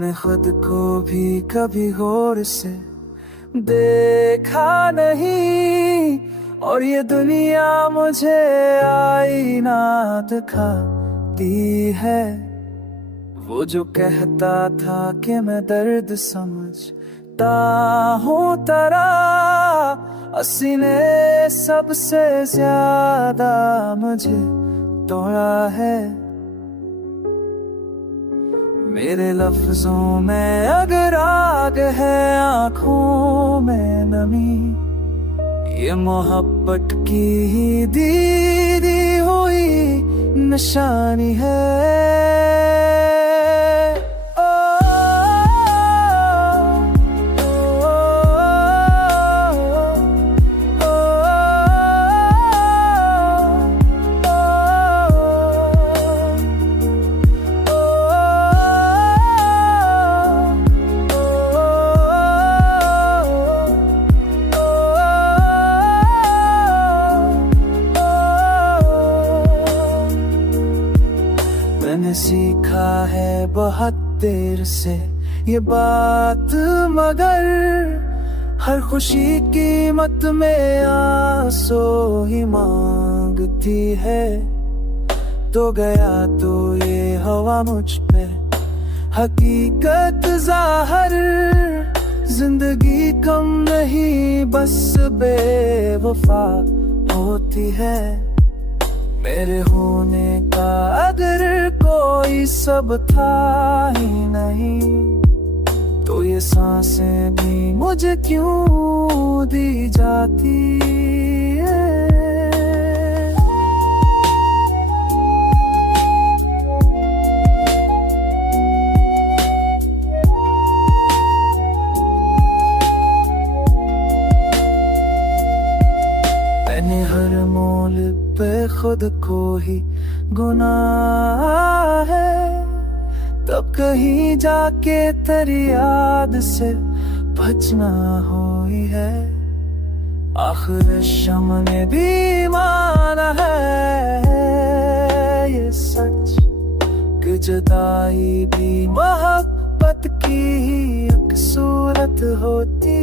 मैंने खुद को भी कभी गौर से देखा नहीं, और ये दुनिया मुझे आईना दिखाती है। वो जो कहता था कि मैं दर्द समझता हूँ तेरा, अस्सी ने सबसे ज्यादा मुझे तोड़ा है। मेरे लफ्जों में अगर आग है, आंखों में नमी, ये मोहब्बत की ही दीदी हुई निशानी है। मैंने सीखा है बहुत देर से ये बात, मगर हर खुशी कीमत में आंसू ही मांगती है। तो गया तो ये हवा मुझ पे हकीकत ज़ाहिर, जिंदगी कम नहीं बस बेवफा होती है। मेरे होने का अगर कोई सब था ही नहीं, तो ये सांसें भी मुझे क्यों दी जाती है। मैंने हर मोल पे खुद को ही गुनाह है, तब कहीं जाके तेरी याद से बचना हुई है। आखिर शम ने भी माना है ये सच, कि जुदाई भी मोहब्बत की ही एक सूरत होती।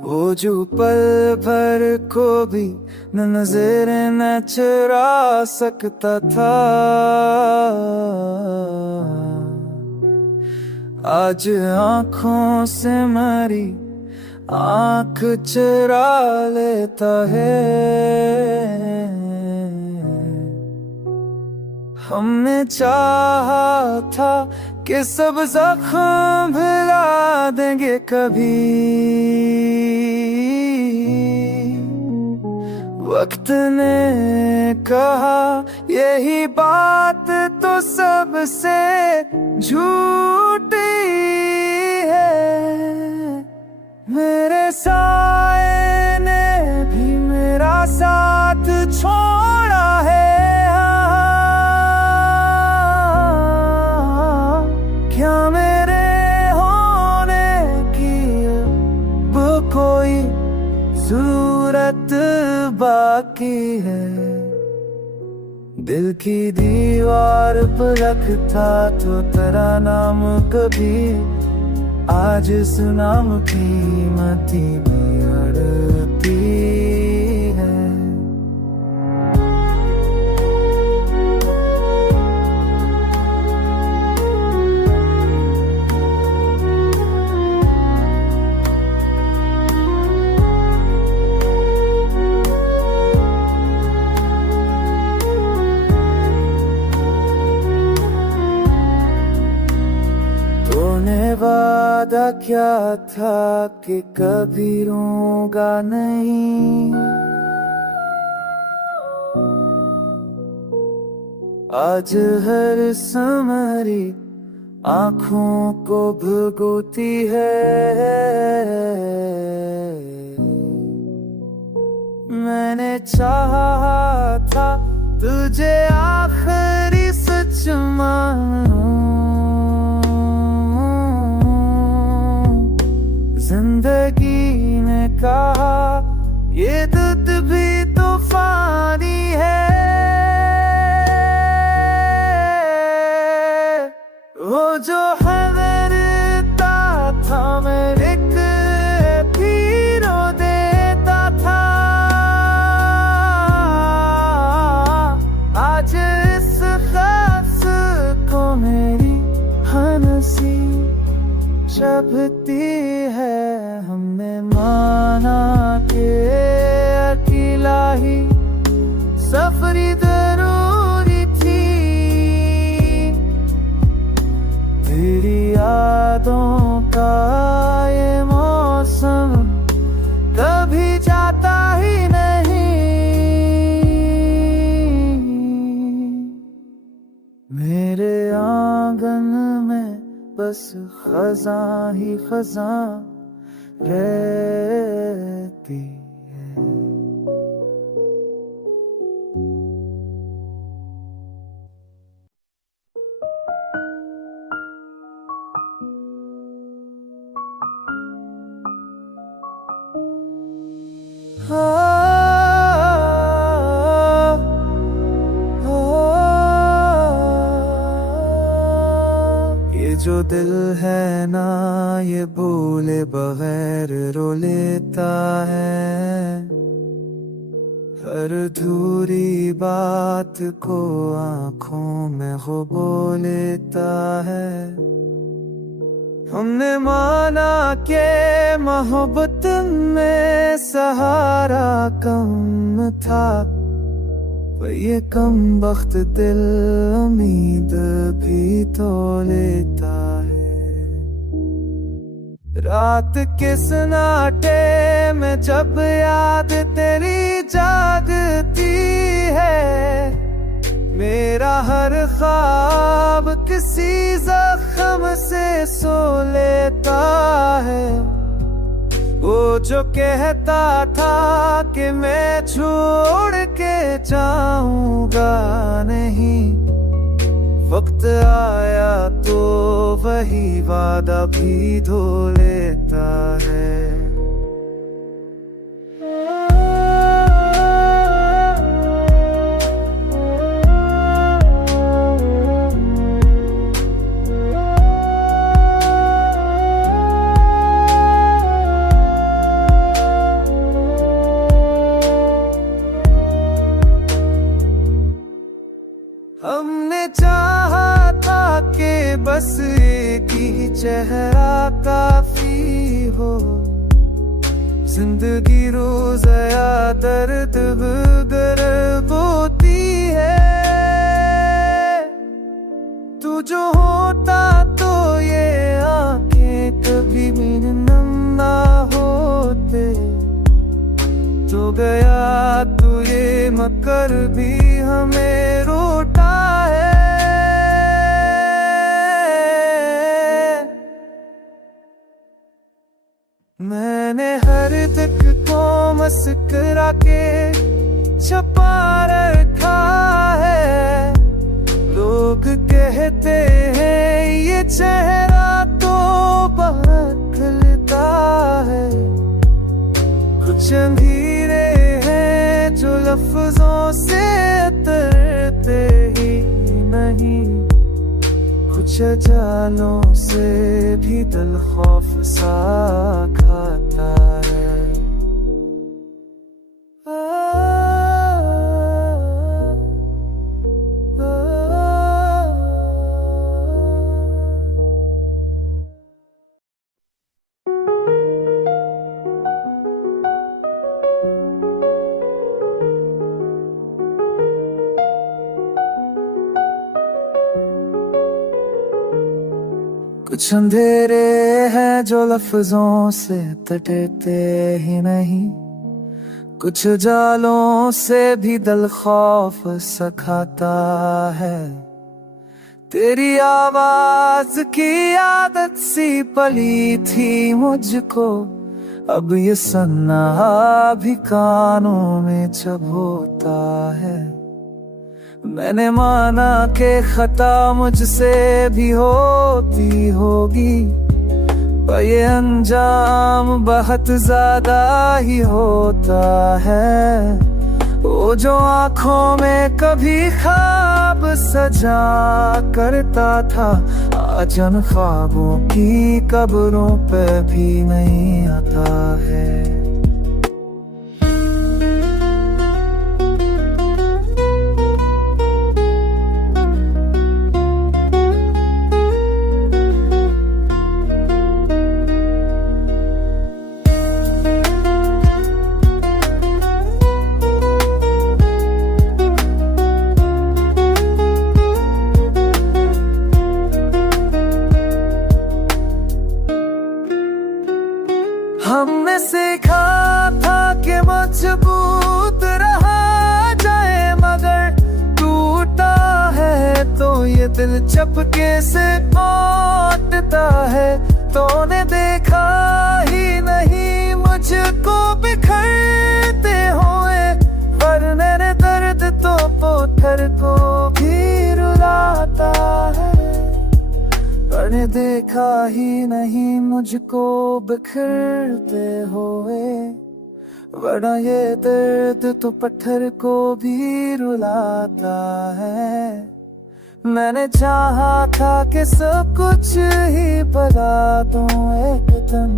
वो जो पल भर को भी न नजर न चुरा सकता था, आज आंखों से मेरी आंख चुरा लेता है। हमने चाहा था कि सब जख्म भुला देंगे कभी, वक्त ने कहा यही बात तो सबसे झूठी है। मेरे साए ने भी मेरा साथ छोड़ा है। क्या मेरे होने की अब कोई जरूरत बाकी है? दिल की दीवार पर रखता तो तेरा नाम कभी, आज इस नाम की कीमती भी अड़ती है। तूने वादा क्या था कि कभी रोऊंगा नहीं, आज हर समरी आँखों को भिगोती है। मैंने चाहा था तुझे आखिरी सच मानूं, जिंदगी ने कहा ये दुध भी तूफानी है। वो जो हवरता था मेरे भी रो देता था, आज इस खास को मेरी हंसी चुभती है। हमने माना के अकेला ही सफरी जरूरी थी, तेरी यादों का ये मौसम कभी जाता ही नहीं। मेरे आंगन में बस खज़ां ही खज़ां रहती है। ये जो दिल है ना ये बोले बगैर रो लेता है, हर अधूरी बात को आँखों में खो लेता है। हमने माना के मोहब्बत में सहारा कम था, पर ये कम बख्त दिल उम्मीद भी तो लेता है। रात के सन्नाटे में जब याद तेरी जागती है, मेरा हर ख्वाब किसी जख्म से सो लेता है। वो जो कहता था कि मैं छोड़ के जाऊंगा नहीं, वक्त आया तो वही वादा भी धो लेता है। हमने चाहा था कि बस एक ही चेहरा काफी हो, जिंदगी रोज या दर्द गर्ब होती है। तू जो होता तो ये आंखें कभी भी नम ना होते, तो गया तू ये मकर भी हमें रोता है। मैंने हर दिक को मस्करा के छुपा रखा है, लोग कहते हैं ये चेहरा तो बदलता है। कुछ अंधेरे हैं जो लफ्जों से उतरते ही नहीं, कुछ जालों से भी दिल खौफ सा खाता है। कुछ अंधेरे हैं जो लफ्जों से तटते ही नहीं, कुछ जालों से भी दिल खौफ सखाता है। तेरी आवाज की आदत सी पली थी मुझको, अब ये सन्नाहा भी कानों में चुभता है। मैंने माना के खता मुझसे भी होती होगी, पर ये अंजाम बहुत ज्यादा ही होता है। वो जो आँखों में कभी ख्वाब सजा करता था, आज उन ख्वाबों की कब्रों पे भी नहीं आता है। हमने सीखा था कि मजबूत रहा जाए, मगर टूटा है तो ये दिल चपके से काटता है। तूने देखा ही नहीं मुझको बिखरते हुए, वरना दर्द तो पत्थर को भी रुलाता है। मैंने देखा ही नहीं मुझको बिखरते हुए, वरना ये दर्द तो पत्थर को भी रुलाता है। मैंने चाहा था कि सब कुछ ही बता दूं एक दम,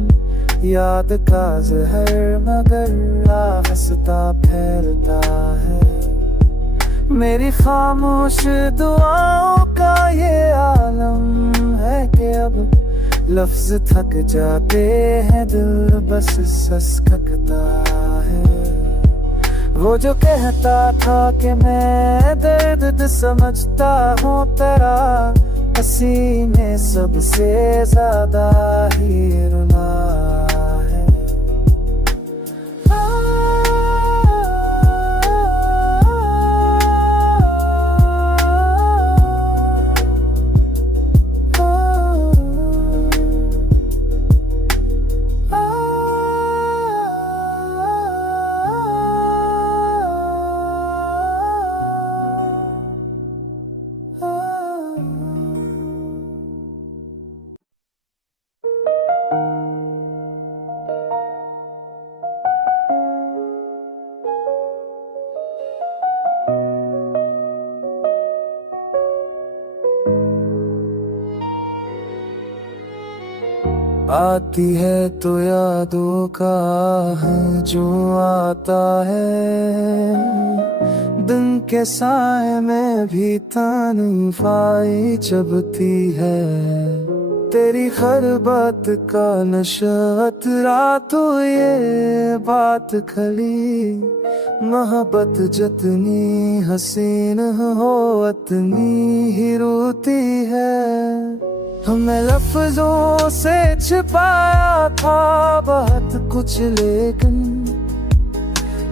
याद का जहर मगर आहिस्ता फैलता है। मेरी खामोश दुआओं का ये आलम है कि अब लफ्ज थक जाते हैं, दिल बस ससकता है। वो जो कहता था कि मैं दर्द समझता हूँ तेरा, पसीने सबसे ज्यादा ही रुला है। आती है तो यादों का जो आता है, दिन के साए में भी तन्हाई चुभती है। तेरी हर बात का नशा रातों ये बात खली, मोहब्बत जितनी हसीन हो उतनी ही रोती है। हमें लफ्जों से छिपाया था बहुत कुछ, लेकिन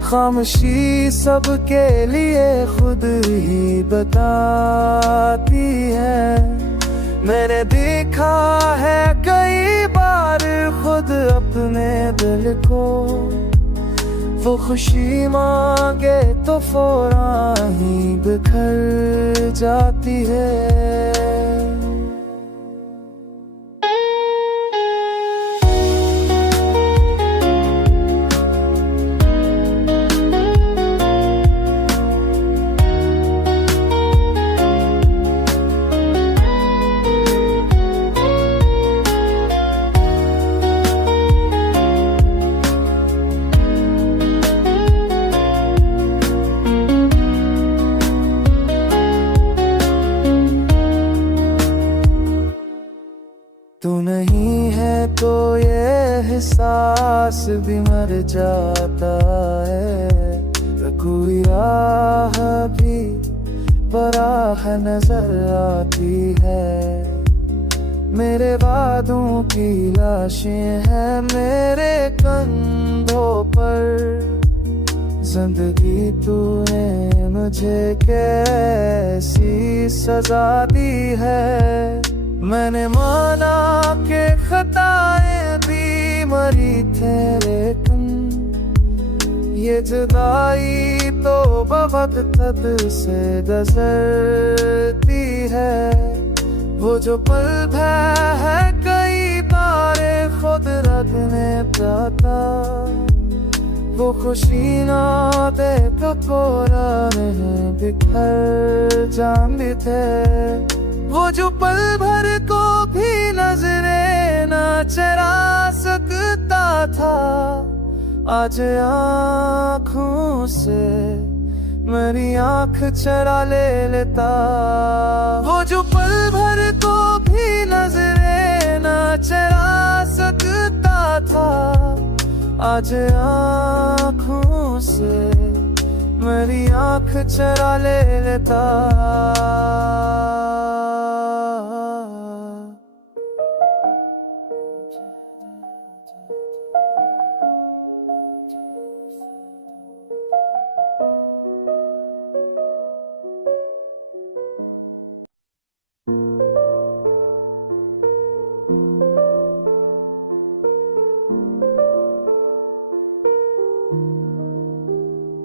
खामोशी सबके लिए खुद ही बताती है। मैंने देखा है कई बार खुद अपने दिल को, वो खुशी मांगे तो फौरन ही बिखर जाती है। तू नहीं है तो ये एहसास भी मर जाता है। कोई राह भी बराह नजर आती है। मेरे वादों की लाशें हैं मेरे कंधों पर, जिंदगी तूने मुझे कैसी सजा दी है। मैंने माना के खताएं भी मरी थे, लेकिन ये जुदाई तो वक्त से गुजरती है। वो जो पल है कई बारे खुद रखने पाता, वो खुशी ना दे कपोराने बिखर जाते थे। वो जो पल भर को भी नजरे ना चरा सकता था, आज आँखों से मेरी आँख चरा लेता। वो जो पल भर को भी नजरे ना चरा सकता था, आज आँखों से मेरी आँख चरा लेता।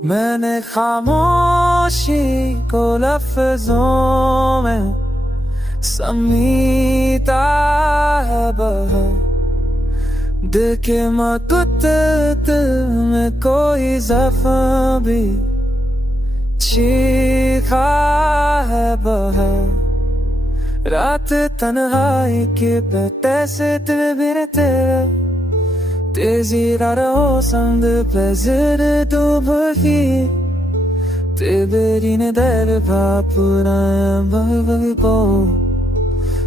मैंने खामोशी को लफ्जों में समीटा है बहा, दिल के मकुत में कोई जख्म भी चीखा है बहा। रात तन्हाई के पते से दिल बिन तेरा, तेजी रहो संग पे जिर डूब ही, तेरी ने दर भापुरा को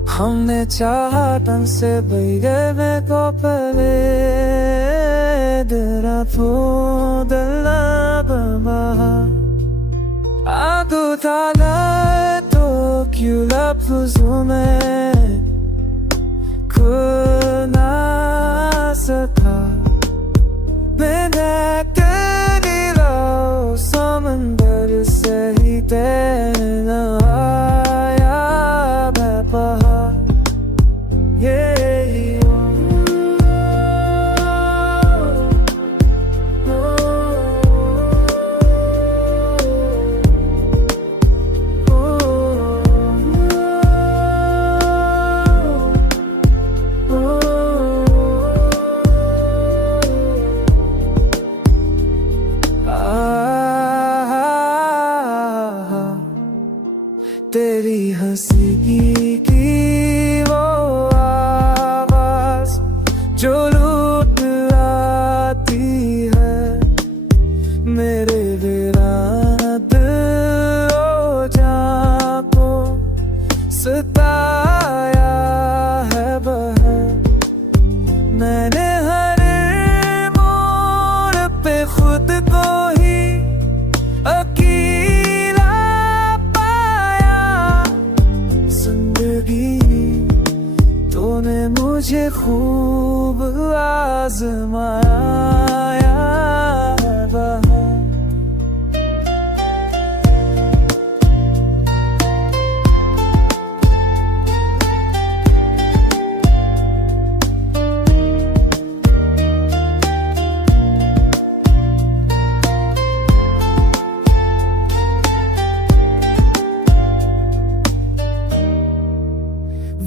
हमने चाहा तन से बैगे में को पले दरा तो दला बहा। आगो ताला तो क्यों लफ्जों में खुना सका। मैंने तेरी राह समंदर से ही तैरना आया मैं पहाड़। तेरी हंसी की वो आवाज जो लूट आती है, मेरे विराद ओ जान को सताया है बहा। मैंने हर मोड़ पे खुद को ही मुझे खूब आजमाया बहा।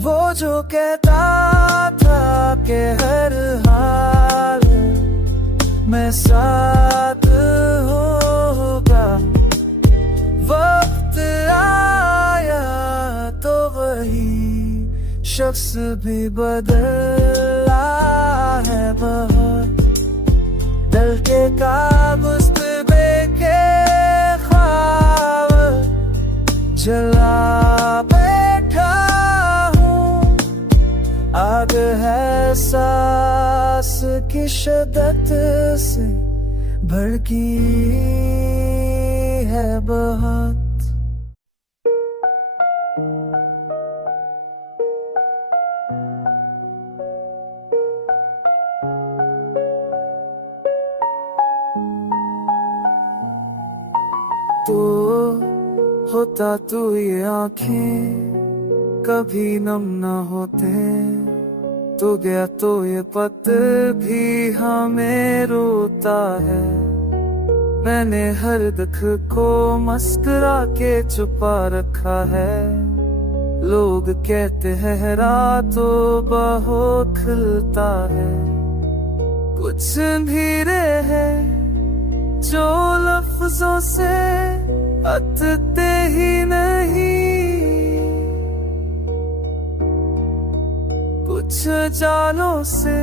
वो जो कहता के हर हाल में साथ होगा, वक्त आया तो वही शख्स भी बदला है बहुत। दिल के काबुस के ख्वाब जला बैठा हूँ, आग है सांस की शिद्दत से भड़की है बहुत। तो होता तू ये आंखें कभी नम न होते, तो गया तो ये पत्थर भी हमें रोता है। मैंने हर दुख को मुस्कुरा के छुपा रखा है। लोग कहते हैं रातों बहुत खिलता है, कुछ धीरे है जो लफ्जों से अटते ही नहीं, कुछ जालों से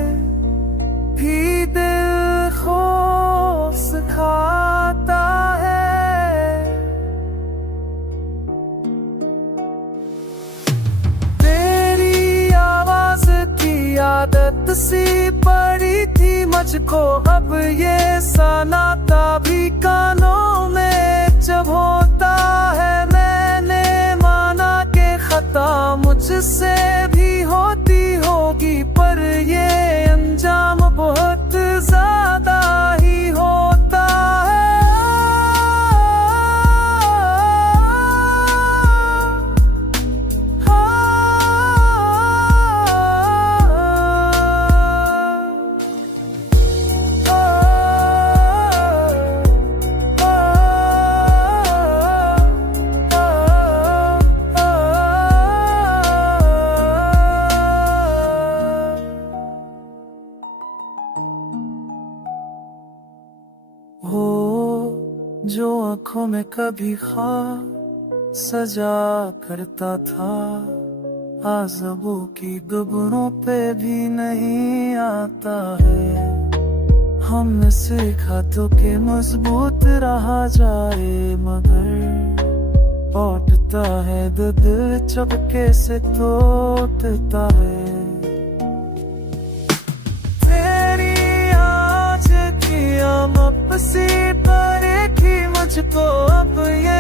भी दिल खौफ खाता है। तेरी आवाज की आदत सी पड़ी थी मुझको, अब ये सनाता भी कानों में जब होता है। मैंने माना के खता मुझसे भी होती होगी, पर ये अंजाम बहुत ज्यादा ही होता है। हो जो आँखों में कभी ख्वाब सजा करता था, आज़बों की दुबरों पे भी नहीं आता है। हमने सीखा तो के मजबूत रहा जाए, मगर टूटता है दिल चुपके से टूटता है। सी पर एक ही मुझको अब ये